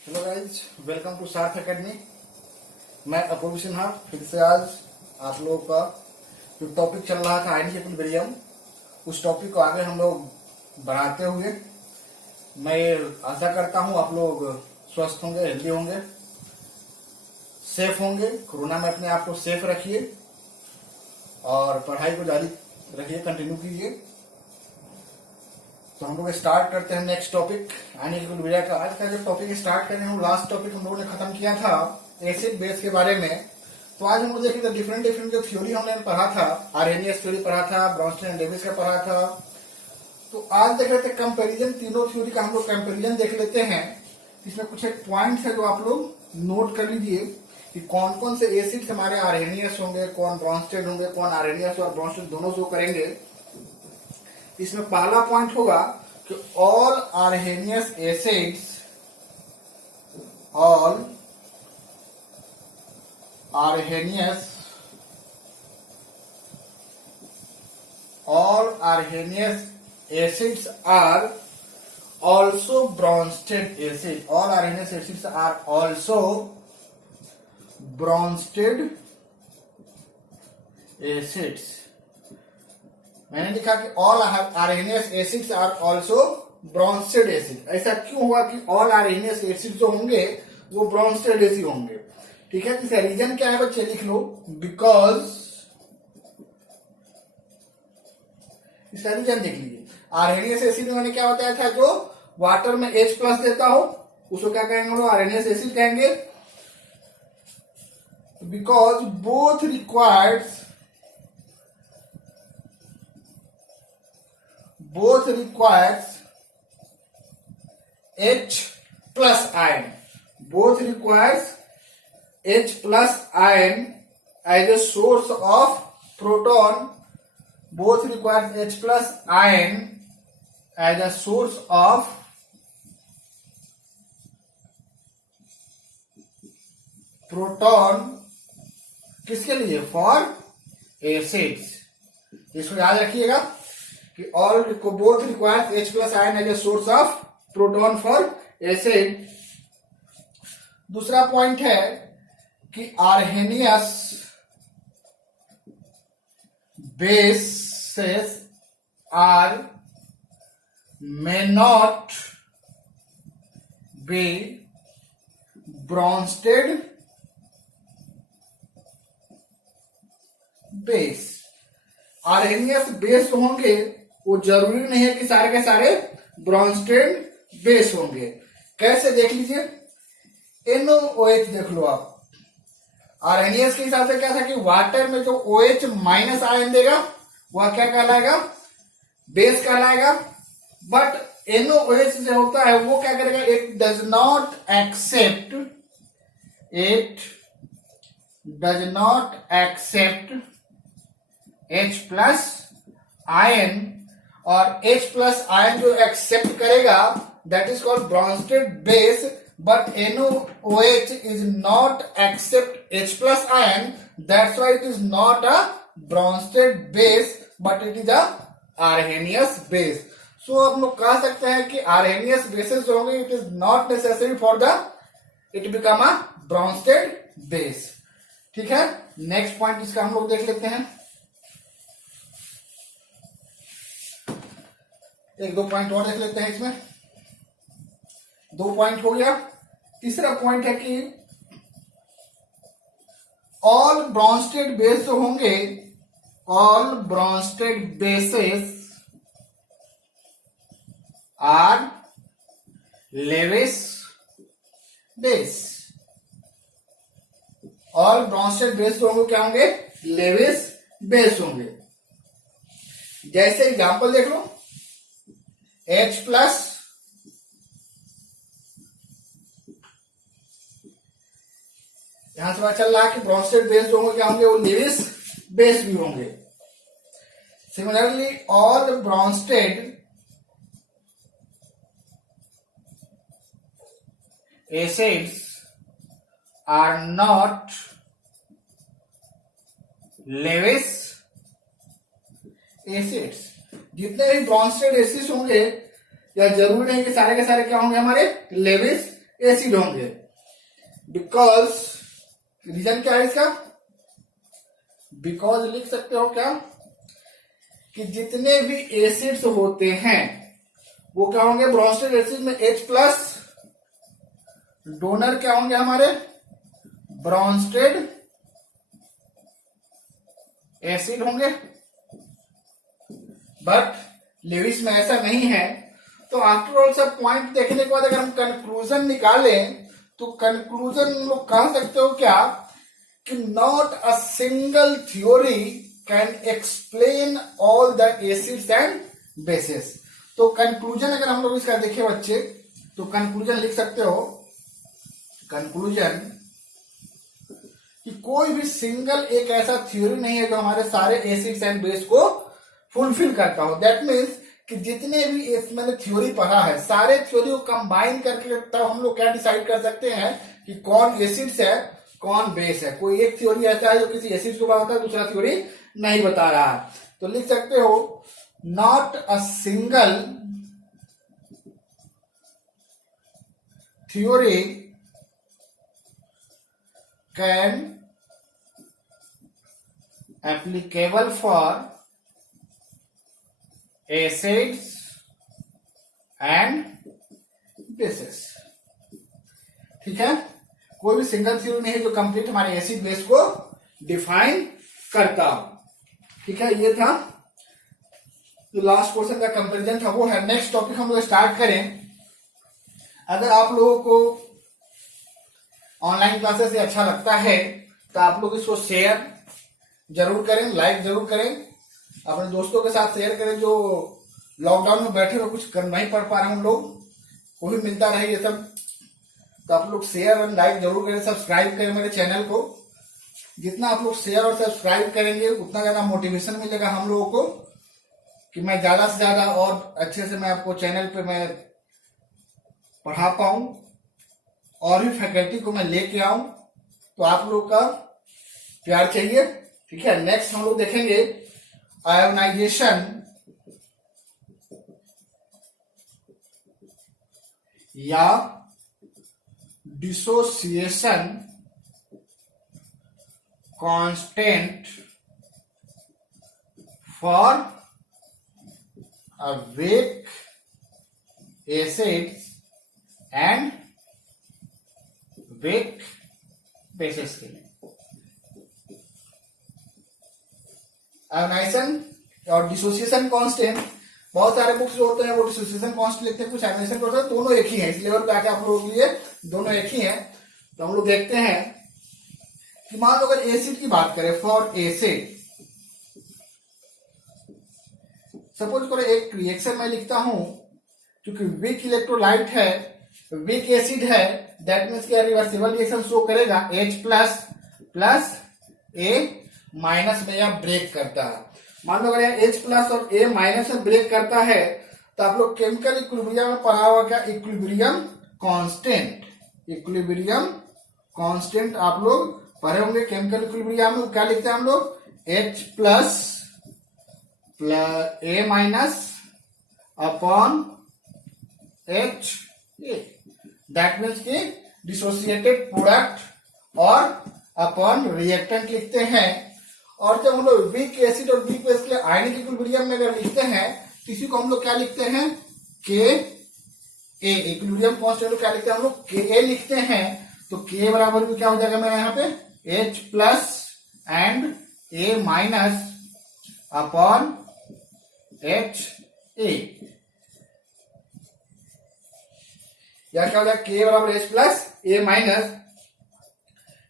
Hello guys, welcome to सार्थ academy. मैं अपूर्व सिन्हा फिर से आज आप लोगों का जो टॉपिक चल रहा था आयनिक इक्विलिब्रियम, उस टॉपिक को आगे हम लोग बढ़ाते हुए मैं आशा करता हूं आप लोग स्वस्थ होंगे, हेल्दी होंगे, सेफ होंगे। कोरोना में अपने आप को सेफ रखिए और पढ़ाई को जारी रखिए, कंटिन्यू कीजिए। तो हम लोग स्टार्ट करते हैं नेक्स्ट टॉपिक आयनिक इक्विलिब्रियम का। आज का जो टॉपिक स्टार्ट कर रहे हैं, लास्ट टॉपिक हम लोगों ने खत्म किया था एसिड बेस के बारे में। तो आज हम लोग देखेंगे डिफरेंट डिफरेंट जो थ्योरी हमने पढ़ा था, आर्हेनियस थ्योरी पढ़ा था, ब्रॉन्स्टन एंड डेविस का पढ़ा था। तो आज देख रहे थे कंपेरिजन, तीनों थ्योरी का हम लोग कंपेरिजन देख लेते हैं। इसमें कुछ एक पॉइंट है जो आप लोग नोट कर लीजिए कि कौन कौन से एसिड्स हमारे आर्हेनियस होंगे, कौन ब्रॉन्स्टेड होंगे, कौन आर्हेनियस और ब्रॉन्स्टेड दोनों शो करेंगे। इसमें पहला पॉइंट होगा कि all Arrhenius acids, all Arrhenius acids are also Bronsted acid. All areneous acids are also Bronsted acids. मैंने लिखा कि all areneous acids are also Bronsted acid. ऐसा क्यों हुआ कि all areneous acids जो होंगे वो Bronsted acid होंगे? ठीक है, इसका रीजन क्या है बच्चे, लिख लो। बिकॉज, इसका रीजन देख लीजिए। आर्हेनियस एसिड में मैंने क्या बताया था, जो वाटर में H प्लस देता हो उसको क्या कहेंगे हम लोग, आर्हेनियस एसिड कहेंगे। Because both requires H plus ion. Both requires H plus ion as a source of proton. Both requires H plus ion as a source of proton. किसके लिए? For acids. इसको याद रखिएगा कि all both requires H plus ion as a source of proton for acid. दूसरा point है कि Arrhenius bases are may not be Bronsted base. Arrhenius base होंगे वो जरूरी नहीं है कि सारे के सारे ब्रॉन्स्टेड बेस होंगे। कैसे देख लीजिए, NOOH देख लो आप। आर्हेनियस के हिसाब से क्या था कि वाटर में जो OH माइनस आयन देगा वह क्या कहलाएगा, बेस कहलाएगा। बट NOOH जो होता है वो क्या करेगा, it does not accept H plus ion, और H प्लस आयन जो एक्सेप्ट करेगा that is called Bronsted base. But NOOH is not accept H plus ion, that's why it is not a Bronsted base, but it is a Arrhenius base. So हम लोग कह सकते हैं कि Arrhenius bases जो होंगे, it is not necessary for the it become a Bronsted base. ठीक है, नेक्स्ट पॉइंट इसका हम लोग देख लेते हैं। एक दो पॉइंट और देख लेते हैं इसमें। दो पॉइंट हो गया। तीसरा पॉइंट है कि ऑल ब्रॉन्स्टेड बेस जो होंगे, all Bronsted bases are Lewis base. All Bronsted base जो होंगे क्या होंगे, लेविस बेस होंगे। जैसे एग्जांपल देख लो, H प्लस, यहां से पता चल रहा है कि ब्रॉन्स्टेड बेस जो होंगे क्या होंगे, वो लेविस बेस भी होंगे। Similarly all Bronsted acids are not Lewis acids. जितने भी ब्रॉन्स्टेड एसिड्स होंगे या जरूरी नहीं कि सारे के सारे क्या होंगे हमारे लेविस एसिड होंगे। बिकॉज रीजन क्या है इसका? बिकॉज लिख सकते हो क्या कि जितने भी एसिड्स होते हैं वो क्या होंगे, ब्रोंस्टेड एसिड में H प्लस, डोनर क्या होंगे हमारे, ब्रोंस्टेड एसिड होंगे। बट लेविस में ऐसा नहीं है। तो आफ्टर ऑल सब पॉइंट देखने के बाद अगर हम कंक्लूजन निकालें तो कंक्लूजन लोग कह सकते हो क्या कि not a single theory can explain all the acids and bases. तो कंक्लूजन अगर हम लोग इसका देखें बच्चे तो कंक्लूजन लिख सकते हो, कंक्लूजन कि कोई भी सिंगल एक ऐसा थ्योरी नहीं है जो हमारे सारे एसिड्स एंड बेस को फुलफिल करता हो। दैट मीन्स कि जितने भी मैंने थ्योरी पढ़ा है सारे थ्योरी को कंबाइन करके तब हम लोग क्या डिसाइड कर सकते हैं कि कौन एसिड्स है कौन बेस है। कोई एक थ्योरी ऐसा है जो किसी एसिड को बताता है, दूसरा थ्योरी नहीं बता रहा है। तो लिख सकते हो not a single theory can applicable for acids and bases। ठीक है, कोई भी सिंगल थ्योरी नहीं है जो कंप्लीट हमारे एसिड बेस को डिफाइन करता हो। ठीक है, ये था जो लास्ट क्वेश्चन का कंपैरिजन था वो है। नेक्स्ट टॉपिक हम लोग स्टार्ट करें। अगर आप लोगों को ऑनलाइन क्लासेस से अच्छा लगता है तो आप लोग इसको शेयर जरूर करें, लाइक जरूर करें, अपने दोस्तों के साथ शेयर करें जो लॉकडाउन में बैठे हुए कुछ कर नहीं पढ़ पा रहे हम लोग, को भी मिलता रहे ये सब। तो आप लोग शेयर और लाइक जरूर करें, सब्सक्राइब करें मेरे चैनल को। जितना आप लोग शेयर और सब्सक्राइब करेंगे उतना ज्यादा मोटिवेशन मिलेगा हम लोगों को कि मैं ज्यादा से ज्यादा और अच्छे से मैं आपको चैनल पे मैं पढ़ा पाऊं और भी फैकल्टी को मैं लेके आऊं। तो आप लोग का प्यार चाहिए। ठीक है, नेक्स्ट हम लोग देखेंगे आयोनाइजेशन या dissociation constant for a weak acids and weak bases के लिए। आयोनाइजेशन और डिसोसिएशन कांस्टेंट, बहुत सारे बुक्स जो होते हैं वो डिसोसिएशन कांस्टेंट लिखते हैं, कुछ आयोनाइजेशन होता है, दोनों एक ही है। इस लेवल पे आके आप लोगों के लिए दोनों एक ही है। तो हम लोग देखते हैं कि मान लो अगर एसिड की बात करें, फॉर एसिड सपोज करो एक रिएक्शन मैं लिखता हूं, क्योंकि वीक इलेक्ट्रोलाइट है, वीक एसिड है, दैट मीन्स क्या रिवर्सिबल रिएक्शन शो करेगा। H plus plus A minus में यह ब्रेक करता है। मान लो अगर यह H प्लस और A माइनस में ब्रेक करता है तो आप लोग केमिकल इक्विलिब्रियम में पढ़ा होगा क्या, इक्विलिब्रियम कांस्टेंट। इक्विलिब्रियम कांस्टेंट आप लोग पढ़े होंगे। केमिकल इक्विलिब्रियम में क्या लिखते हैं हम लोग, H plus A minus upon H A। That means की डिसोसिएटेड प्रोडक्ट और अपॉन रिएक्टेंट लिखते हैं। और जब हम लोग वीक एसिड और वीक बेस के लिए आयनिक इक्विलिब्रियम में अगर लिखते हैं तो इसी को हम लोग क्या लिखते हैं, के ए। इक्विलिब्रियम कांस्टेंट को क्या लिखते हैं हम लोग, के ए लिखते हैं। तो के बराबर में क्या हो जाएगा मेरा यहाँ पे, H plus and A minus upon H A। या क्या हो जाएगा, के बराबर H प्लस A माइनस,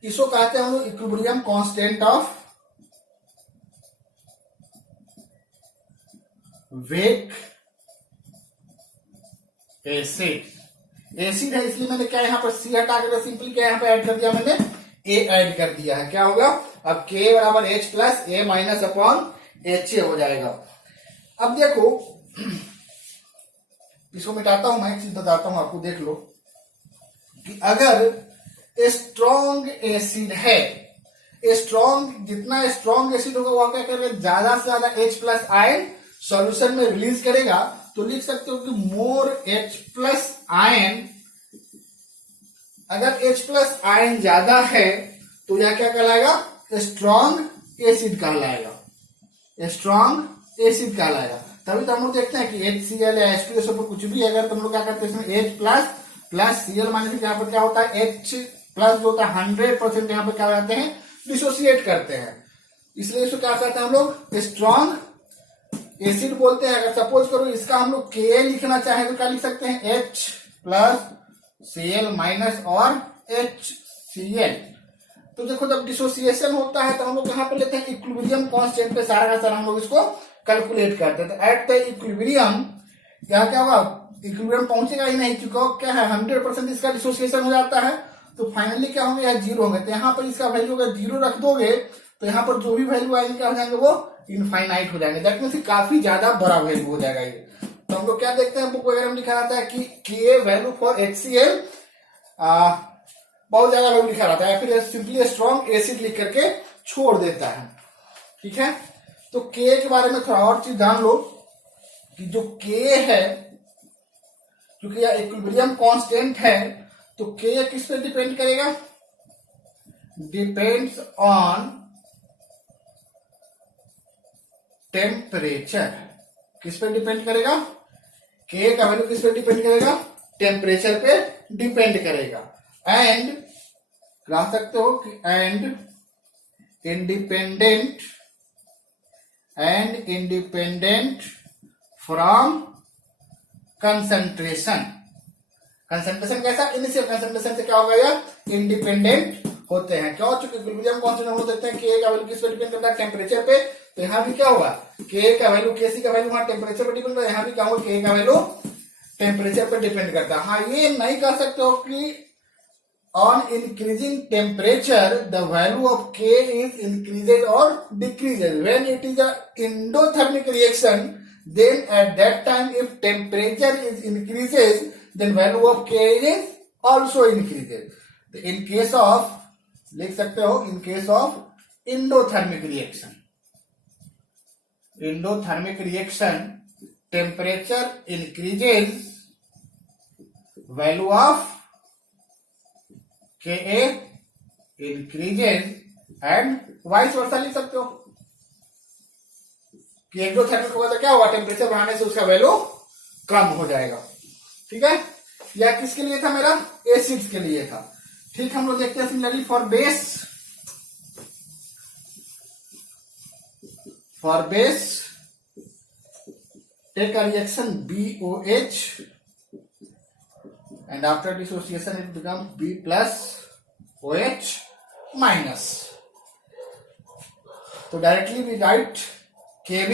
इसको कहते हैं हम लोग equilibrium constant of weak acid. Acid है इसलिए मैंने क्या यहाँ पर C हटा कर सिंपली क्या यहाँ पे ऐड कर दिया, मैंने A ऐड कर दिया है। क्या होगा अब, K बराबर H plus A minus upon HA हो जाएगा। अब देखो इसको मिटाता हूं, मैं एक चीज बताता हूं आपको, देख लो कि अगर स्ट्रॉन्ग एसिड है, स्ट्रॉन्ग जितना स्ट्रॉन्ग एसिड होगा वो क्या करेगा, ज्यादा से ज्यादा H प्लस आयन सॉल्यूशन में रिलीज करेगा। तो लिख सकते हो कि मोर H प्लस आयन अगर H प्लस आयन ज्यादा है तो यह क्या कहलाएगा? स्ट्रॉन्ग एसिड कहलाएगा, स्ट्रॉन्ग एसिड कहलाएगा। तभी तो हम लोग देखते हैं कि HCl या H2 सब कुछ भी अगर तुम लोग क्या करते हैं इसमें H plus plus Cl minus, यहाँ पर क्या होता है H प्लस जो होता है 100% यहाँ पर क्या हो जाते हैं? डिसोसिएट करते हैं। इसलिए इसको क्या कहते हैं हम लोग? स्ट्रॉन्ग एसिड बोलते हैं। अगर सपोज करो इसका हम लोग Ka लिखना चाहें तो क्या लिख सकते हैं? H प्लस Cl माइनस और HCl। तो देखो जब डिसोसिएशन होता है तो हम लोग यहाँ पे लेते हैं इक्विलिब्रियम कांस्टेंट पे सारा का सारा हम लोग इसको कैलकुलेट करते हैं। तो एट द इक्विलिब्रियम यहाँ क्या होगा? इक्विलिब्रियम पहुंचेगा ही नहीं, क्योंकि क्या है 100% इसका डिसोसिएशन हो जाता है। तो फाइनली क्या होंगे? यहाँ जीरो होंगे। तो यहाँ पर इसका वैल्यू अगर जीरो रख दोगे तो यहाँ पर जो भी वैल्यू आएंगे क्या हो जाएंगे? वो इनफाइनाइट हो जाएंगे। दैट मीन्स काफी ज्यादा बड़ा वैल्यू हो जाएगा ये। तो हम लोग क्या देखते हैं बुक वगैरह में लिखा रहता है कि Ka वैल्यू फॉर HCl बहुत ज्यादा वैल्यू लिखा रहता है, फिर सिंपली स्ट्रॉन्ग एसिड लिख करके छोड़ देता है। ठीक है, तो K के बारे में थोड़ा और चीज जान लो कि जो K है, क्योंकि यह इक्विलिब्रियम कांस्टेंट है, तो K किस पे डिपेंड करेगा? Depends on temperature. किस पे डिपेंड करेगा? K का वैल्यू किस पे डिपेंड करेगा? टेम्परेचर पे डिपेंड करेगा। एंड ला सकते हो कि and independent from concentration. Concentration कैसा? इनिशियल कंसंट्रेशन से क्या होगा? यार इंडिपेंडेंट होते हैं। क्यों? चूंकि इक्विलिब्रियम कांस्टेंट हम लोग देखते हैं Ka का वैल्यू किस पे डिपेंड करता है? टेम्परेचर पे। तो यहाँ भी क्या होगा? K का वैल्यू, Kc का वैल्यू वहां टेम्परेचर पे डिपेंड करता है, यहाँ भी क्या होगा? K का वैल्यू टेम्परेचर पे डिपेंड करता है। हाँ, ये नहीं कह सकते हो कि on increasing temperature the value of K is increases or decreases. When it is a endothermic reaction, then at that time if temperature is increases, then value of K is also increases. तो in case of, लिख सकते हो, in case of endothermic reaction temperature increases, value of Ka increases and vice versa लिख सकते हो कि exothermic होगा तो क्या होगा? टेम्परेचर बढ़ाने से उसका वैल्यू कम हो जाएगा। ठीक है, यह किसके लिए था? मेरा एसिड्स के लिए था। ठीक, हम लोग देखते हैं similarly for base take a reaction BOH and after dissociation it becomes B plus OH minus. So directly we write Kb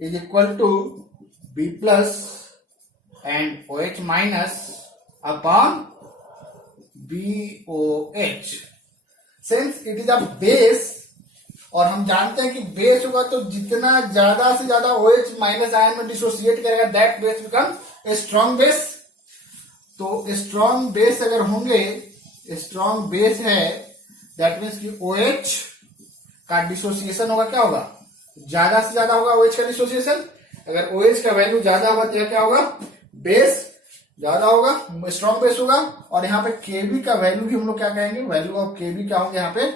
is equal to B plus and OH minus upon BOH. Since it is a base और हम जानते हैं कि base होगा तो जितना ज्यादा से ज्यादा OH माइनस आयन में डिसोसिएट करेगा, that base become a strong base. तो स्ट्रॉन्ग बेस अगर होंगे, स्ट्रॉन्ग बेस है, दैट मीन्स कि OH का डिसोसिएशन होगा, क्या होगा? ज्यादा से ज्यादा होगा OH का डिसोसिएशन। अगर OH का वैल्यू ज्यादा होगा तो क्या होगा? बेस ज्यादा होगा, स्ट्रॉन्ग बेस होगा। और यहाँ पे Kb का वैल्यू भी हम लोग क्या कहेंगे? वैल्यू ऑफ Kb क्या होंगे? यहाँ पे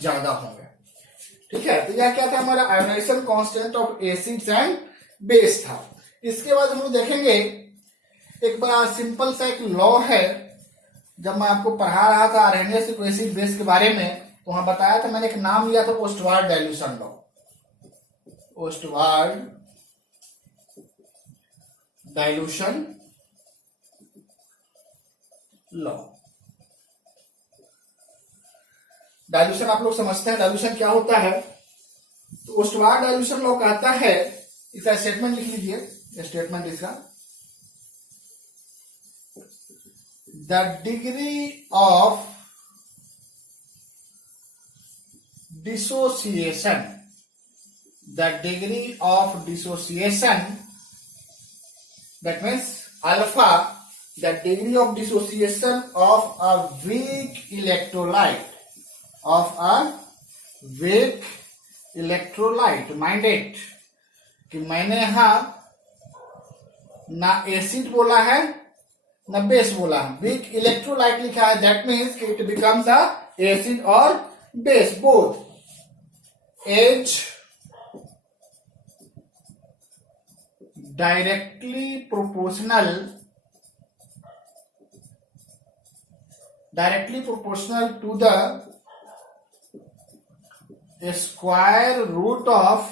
ज्यादा होंगे। ठीक है, तो यह क्या था? हमारा ionization constant of acids and base था। इसके बाद हम लोग देखेंगे एक बड़ा सिंपल सा एक लॉ है। जब मैं आपको पढ़ा रहा था आरएनएस एसिड बेस के बारे में, तो वहां बताया था, मैंने एक नाम लिया था Ostwald dilution law. Ostwald dilution law. Dilution आप लोग समझते हैं डाइल्यूशन क्या होता है? तो ओस्टवार्ड डाइल्यूशन लॉ कहता है, इसका स्टेटमेंट लिख लीजिए। स्टेटमेंट इसका, the degree of dissociation, that means alpha, the degree of dissociation of a weak electrolyte, mind it कि मैंने यहां ना एसिड बोला है ना बेस बोला, वीक इलेक्ट्रोलाइट लिखा है, that means it becomes a acid और base both as directly proportional to the square root of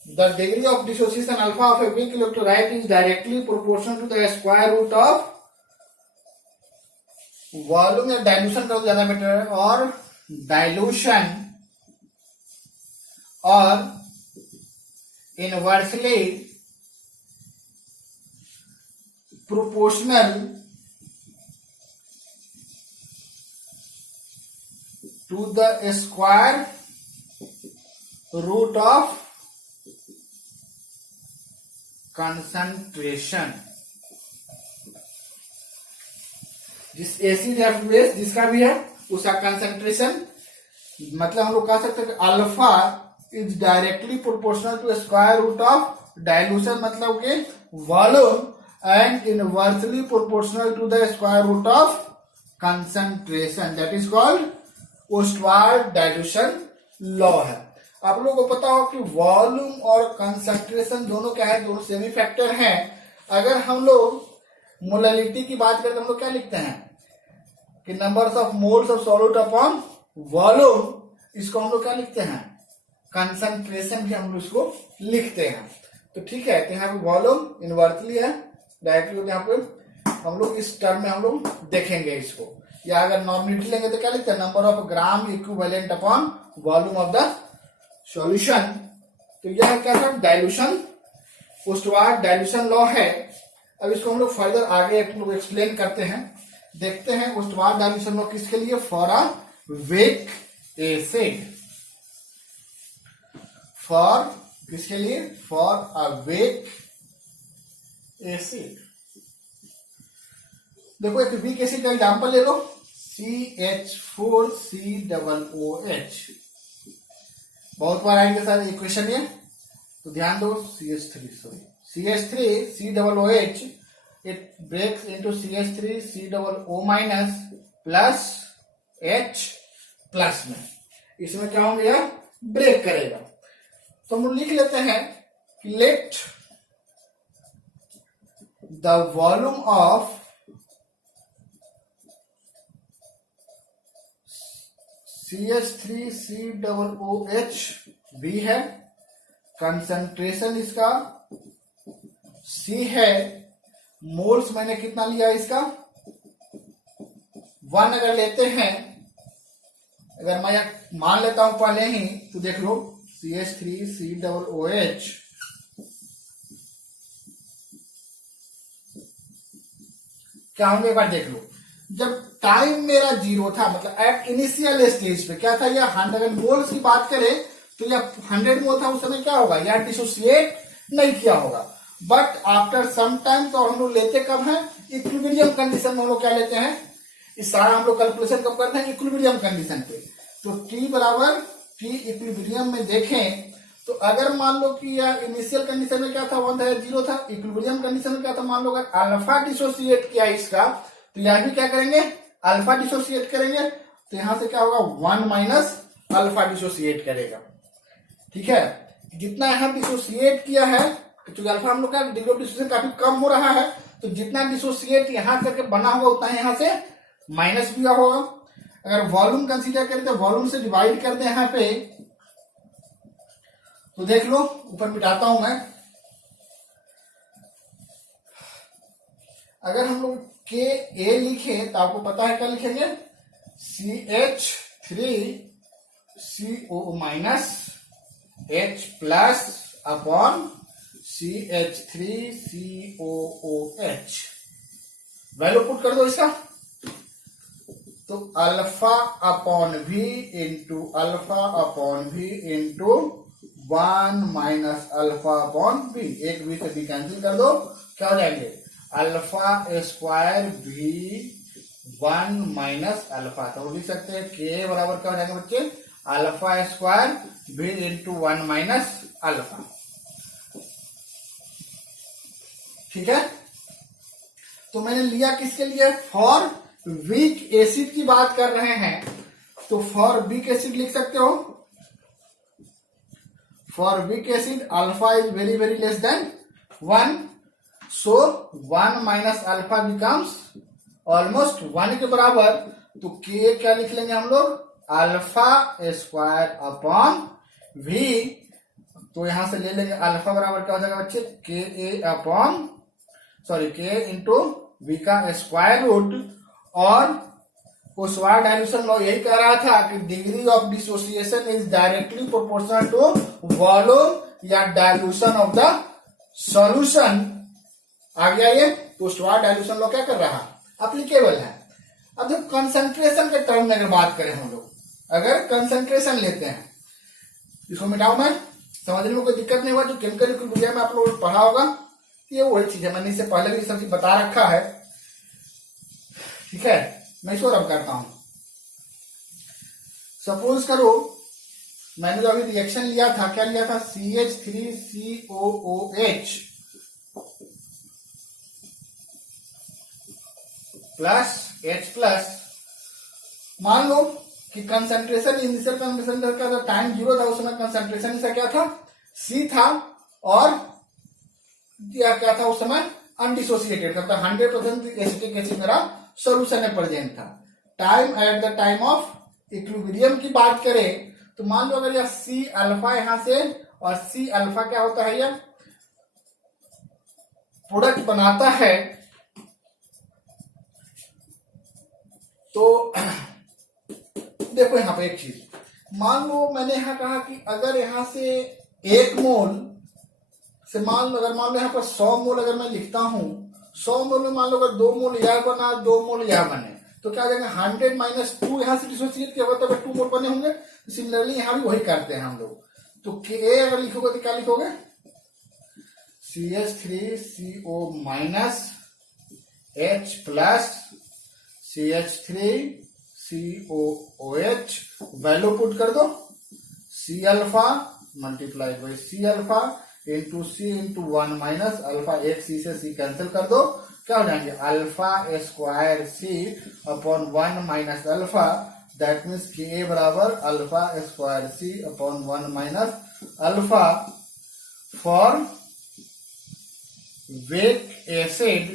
the degree of dissociation alpha of a weak electrolyte is directly proportional to the square root of volume या dilution का ज्यादा better है, और dilution और inversely proportional to the square root of concentration. जिस acid या base जिसका भी है उसका कंसंट्रेशन, मतलब हम लोग कह सकते हैं कि alpha is directly proportional to square root of dilution, मतलब कि volume, and inversely proportional to the square root of concentration, that is called Ostwald dilution law है। आप लोगों को पता हो कि वॉल्यूम और कंसंट्रेशन दोनों क्या है, दोनों सेमी फैक्टर हैं। अगर हम लोग मोलालिटी की बात करें तो हम लोग क्या लिखते हैं कि numbers of moles of solute upon volume, इसको हम लोग क्या लिखते हैं, कंसंट्रेशन भी हम लोग इसको लिखते हैं। तो ठीक है, तो यहाँ पे वॉल्यूम इनवर्सली है, डायरेक्टली यहाँ पे हम लोग इस टर्म में हम लोग देखेंगे इसको, या अगर नॉर्मलिटी लेंगे तो क्या लिखते हैं, number of gram equivalent upon volume of the solution. तो यह क्या था, डाइल्यूशन, ओस्टवार्ड डाइल्यूशन लॉ है। अब इसको हम लोग फर्दर आगे लोग एक्सप्लेन करते हैं, देखते हैं ओस्टवार्ड डाइल्यूशन लॉ किसके लिए, for a weak acid, for किसके लिए, फॉर अ वीक एसिड। देखो एक वीक एसिड का एग्जांपल ले लो, CH4COOH, बहुत बार आएंगे सर इक्वेशन ये, तो ध्यान दो, CH3COOH, it breaks into CH3CO minus plus H plus में, इसमें क्या होंगे, यह ब्रेक करेगा। तो हम लिख लेते हैं कि let the volume of CH3COOH भी है, कंसंट्रेशन इसका C है, मोल्स मैंने कितना लिया इसका 1 अगर लेते हैं, अगर मैं मान लेता हूं पहले ही, तो देख लो CH3COOH क्या होंगे, एक बार देख लो। जब टाइम मेरा 0 था, मतलब एट इनिशियल स्टेज पे क्या था, यह 100 मोल्स की बात करें तो यह 100 मोल था, उस समय क्या होगा, यह डिसोसिएट नहीं किया होगा। बट आफ्टर सम टाइम, तो हम लोग लेते कब है, इक्विलिब्रियम कंडीशन में हम लोग क्या लेते हैं, इस सारा हम लोग कैलकुलेशन कब करते हैं, इक्विलिब्रियम कंडीशन पे। तो T बराबर T इक्विलिब्रियम में देखें तो अगर मान लो कि यह इनिशियल कंडीशन में क्या था, 1 था, 0 था, इक्विलिब्रियम कंडीशन में क्या था, मान लो अगर अल्फा डिसोसिएट किया इसका, तो यह भी क्या करेंगे, अल्फा डिसोसिएट करेंगे, तो यहां से क्या होगा, 1 माइनस अल्फा डिसोसिएट करेगा। ठीक है, जितना यहां डिसोसिएट किया है, क्योंकि अल्फा हम लोग का डिग्री ऑफ डिसोसिएशन काफी कम हो रहा है, तो जितना डिसोसिएट यहां करके बना होगा उतना यहां से माइनस भी होगा। अगर वॉल्यूम कंसीडर करें तो वॉल्यूम से डिवाइड कर दे यहां पे, तो देख लो, ऊपर मिटाता हूं मैं, अगर हम लोग के ए लिखे तो आपको पता है क्या लिखेंगे, CH3CO minus H plus upon CH3COOH, value put कर दो इसका, तो अल्फा अपॉन भी इंटू अल्फा अपॉन भी into 1 minus alpha upon B, एक बी से बी कैंसिल कर दो, क्या हो जाएंगे, अल्फा स्क्वायर भी 1 माइनस अल्फा। तो लिख सकते हैं के बराबर क्या हो जाएगा बच्चे, अल्फा स्क्वायर भी इंटू 1 माइनस अल्फा। ठीक है, तो मैंने लिया किसके लिए, फॉर वीक एसिड की बात कर रहे हैं, तो फॉर वीक एसिड लिख सकते हो, for weak acid alpha is very very less than 1, so 1 minus alpha becomes almost 1 के बराबर, तो के क्या लिख लेंगे हम लोग, अल्फा स्क्वायर अपॉन वी, तो यहां से ले लेंगे अल्फा बराबर क्या हो जाएगा बच्चे, K A upon K into V का स्क्वायर रूट, और ओसवाल्ड डाइल्यूशन लॉ यही कह रहा था कि degree of dissociation is directly proportional to volume या डाइल्यूशन ऑफ द सॉल्यूशन। आ गया ये, तो ओसवाल्ड डाइल्यूशन लॉ क्या कर रहा है, एप्लीकेबल है। अब जब कंसंट्रेशन के टर्म में अगर बात करें हम लोग, अगर कंसंट्रेशन लेते हैं, इसको मिटाऊ मैं, समझने में कोई दिक्कत नहीं हुआ, जो केमिकल इक्विलिब्रियम में आप लोगों ने पढ़ा होगा, ये वही चीज है, मैंने इससे पहले भी सब चीज बता रखा है, ठीक है। मैं इसको रब करता हूं, सपोज करो मैंने जो अभी रिएक्शन लिया था, क्या लिया था, CH3COOH प्लस H प्लस, मान लो कि कंसंट्रेशन इनिशियल कंसंट्रेशन का टाइम 0 था, उस समय कंसंट्रेशन इसका क्या था, C था, और क्या था उस समय, अनडिसोसिएटेड था, 100% एसिटिक एसिड मेरा सोल्यूशन में प्रेजेंट था। Time at the time of equilibrium की बात करें, तो मान लो अगर यह C अल्फा यहां से, और C अल्फा क्या होता है, यह प्रोडक्ट बनाता है, तो देखो यहां पे एक चीज, मान लो मैंने यहां कहा कि अगर यहां से 1 मोल से मान लो यहां पर 100 मोल अगर मैं लिखता हूं, 100 मोल में मान लो अगर 2 मोल यह बना, 2 मोल यह बने, तो क्या हो जाएगा, 100 माइनस 2 यहां से डिसोसिएट किया होगा, तब 2 मोल बने होंगे। सिमिलरली यहां भी वही करते हैं हम लोग, तो के अगर लिखोगे तो क्या लिखोगे, CH3CO minus H plus CH3COOH, value put कर दो, C alpha multiplied by C alpha into C into 1 minus alpha, एक C से C कैंसिल कर दो, क्या हो जाएंगे, alpha square C upon 1 minus alpha, that means के बराबर alpha square C upon 1 minus alpha for weak acid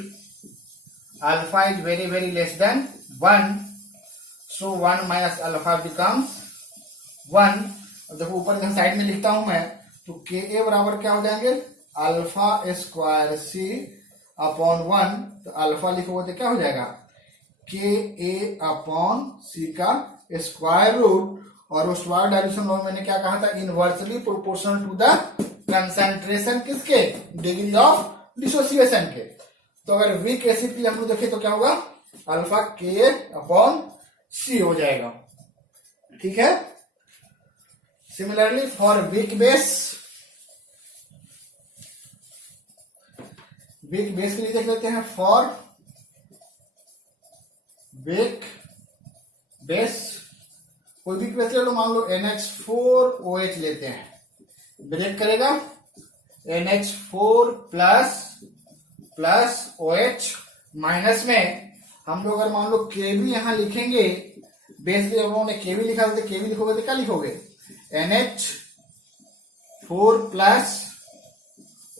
alpha is very very less than 1, so 1 minus alpha becomes 1। अब देखो ऊपर का साइड में लिखता हूं मैं, तो के ए बराबर क्या हो जाएंगे, अल्फा स्क्वायर C अपॉन 1, तो अल्फा लिखोगे तो क्या हो जाएगा, के ए अपॉन C का स्क्वायर रूट, और उस वायर डाइल्यूशन लॉ में मैंने क्या कहा था, inversely proportional to the concentration किसके, डिग्री ऑफ डिसोसिएशन के। तो अगर वीक एसिड के लिए हम लोग देखें तो क्या होगा, अल्फा के अपॉन C हो जाएगा, ठीक है। सिमिलरली फॉर वीक बेस के लिए देख लेते हैं, फॉर वीक बेस, कोई वीक बेस ले लो, मान लो NH4OH लेते हैं, ब्रेक करेगा, NH4 प्लस OH माइनस में, हम लोग अगर मान लो केवी यहां लिखेंगे, बेस के लोगों ने केवी लिखा था, केवी लिखोगे तो क्या लिखोगे, NH4 plus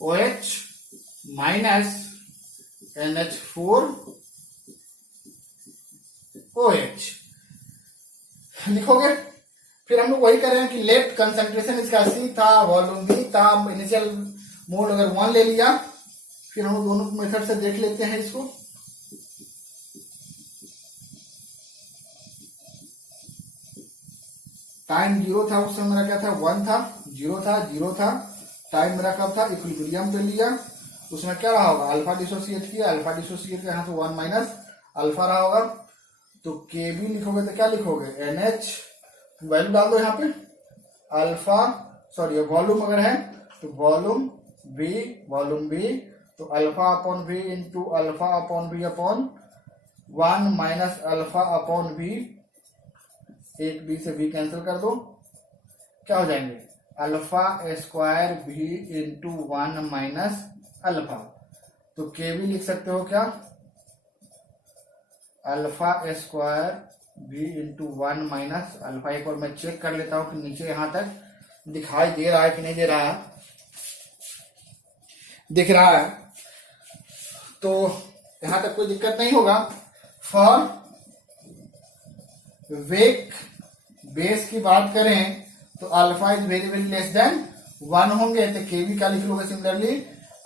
OH minus NH4 OH लिखोगे। फिर हम लोग वही कर रहे हैं कि लेफ्ट कंसंट्रेशन इसका C था, वॉल्यूम B था, इनिशियल मोल अगर 1 ले लिया, फिर हम लोग दोनों मेथड से देख लेते हैं इसको। टाइम 0 था, उस समय मेरा क्या था, 1 था, 0 था, टाइम मेरा कब था, इक्विलिब्रियम पे लिया, उसमें क्या रहा होगा, अल्फा डिसोसिएट किया, अल्फा डिसोसिएट किया, यहाँ से 1 माइनस अल्फा रहा होगा, तो के भी लिखोगे तो क्या लिखोगे, NH, वैल्यू डाल दो यहाँ पे, अल्फा सॉरी वॉल्यूम अगर है तो वॉल्यूम बी, तो alpha upon B into alpha upon B upon 1 minus alpha upon B, एक बी से बी कैंसिल कर दो, क्या हो जाएंगे, alpha square B into 1 minus alpha, तो के भी लिख सकते हो क्या, alpha square B into 1 minus alpha. एक और मैं चेक कर लेता हूं कि नीचे यहां तक दिखाई दे रहा है कि नहीं दे रहा है। दिख रहा है, तो यहां तक कोई दिक्कत नहीं होगा। फॉर वेक बेस की बात करें तो alpha is very very less than 1 होंगे, तो के भी क्या लिख लोगे सिमिलरली,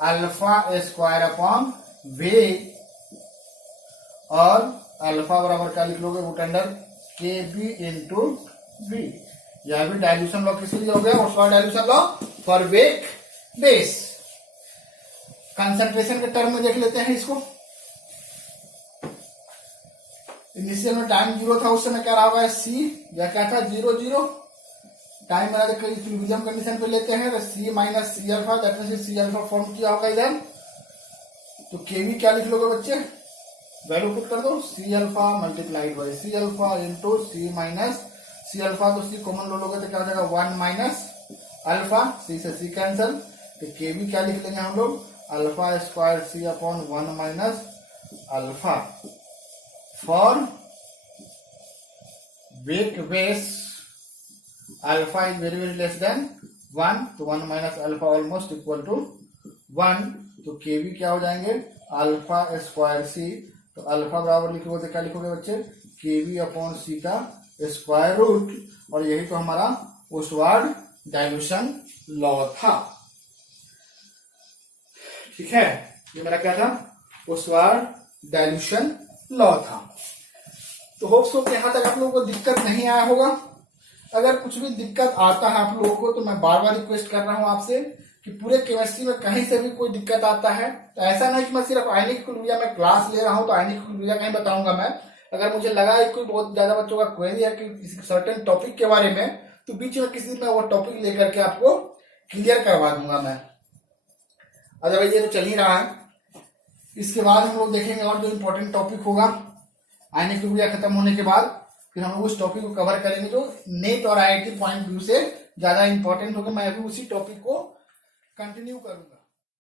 अल्फा स्क्वायर अपॉन वे, और अल्फा बराबर क्या लिख लोगे, रूट अंडर के बी इंटू बी। यह भी डायल्यूशन लॉ किसके लिए हो गया, और dilution law for weak base. Concentration के टर्म में देख लेते हैं इसको। इनिशियल में टाइम 0 था, उस समय क्या रहा होगा, सी या क्या था, 0 0। टाइम बना तो इक्विलिब्रियम कंडीशन पे लेते हैं, तो C minus C alpha, that means C alpha form किया होगा इधर। तो के भी क्या लिख लोगे बच्चे, वैल्यू पुट कर दो, C alpha multiplied by C alpha into C minus C alpha. तो सी कॉमन लो लोगे तो क्या हो जाएगा, 1 माइनस अल्फा, सी से सी कैंसल। तो के भी क्या लिख लेंगे हम लोग, alpha square C upon 1 minus alpha. For weak base alpha is very very less than 1, तो 1 minus alpha almost equal to 1। तो के भी क्या हो जाएंगे, अल्फा स्क्वायर सी। तो अल्फा बराबर लिखोगे तो क्या लिखोगे बच्चे, के बी अपॉन सी का स्क्वायर रूट। और यही तो हमारा ओस्वार्ड डाइल्यूशन लॉ था। ठीक है, ये मेरा क्या था, ओस्वार्ड डाइल्यूशन लॉ था। तो होप्स हो कि यहां तक आप लोगों को दिक्कत नहीं आया होगा। अगर कुछ भी दिक्कत आता है आप लोगों को, तो मैं बार बार रिक्वेस्ट कर रहा हूं आपसे कि पूरे केमिस्ट्री में कहीं से भी कोई दिक्कत आता है तो ऐसा नहीं कि मैं सिर्फ आयनिक इक्विलिब्रियम में क्लास ले रहा हूं तो आयनिक इक्विलिब्रियम कहीं बताऊंगा मैं। अगर मुझे लगा है कोई बहुत ज्यादा बच्चों का क्वेरी है कि किसी सर्टेन टॉपिक के बारे में, तो बीच में किसी में वो टॉपिक लेकर के आपको क्लियर करवा दूंगा मैं। अदरवाइज ये तो चल ही रहा है। इसके बाद हम लोग देखेंगे और जो इम्पोर्टेंट टॉपिक होगा आयनिक इक्विलिब्रियम खत्म होने के बाद, फिर हम लोग उस टॉपिक को कवर करेंगे जो नेट और आईआईटी पॉइंट व्यू से ज्यादा इंपॉर्टेंट होगा। मैं अभी उसी टॉपिक को कंटिन्यू करूंगा।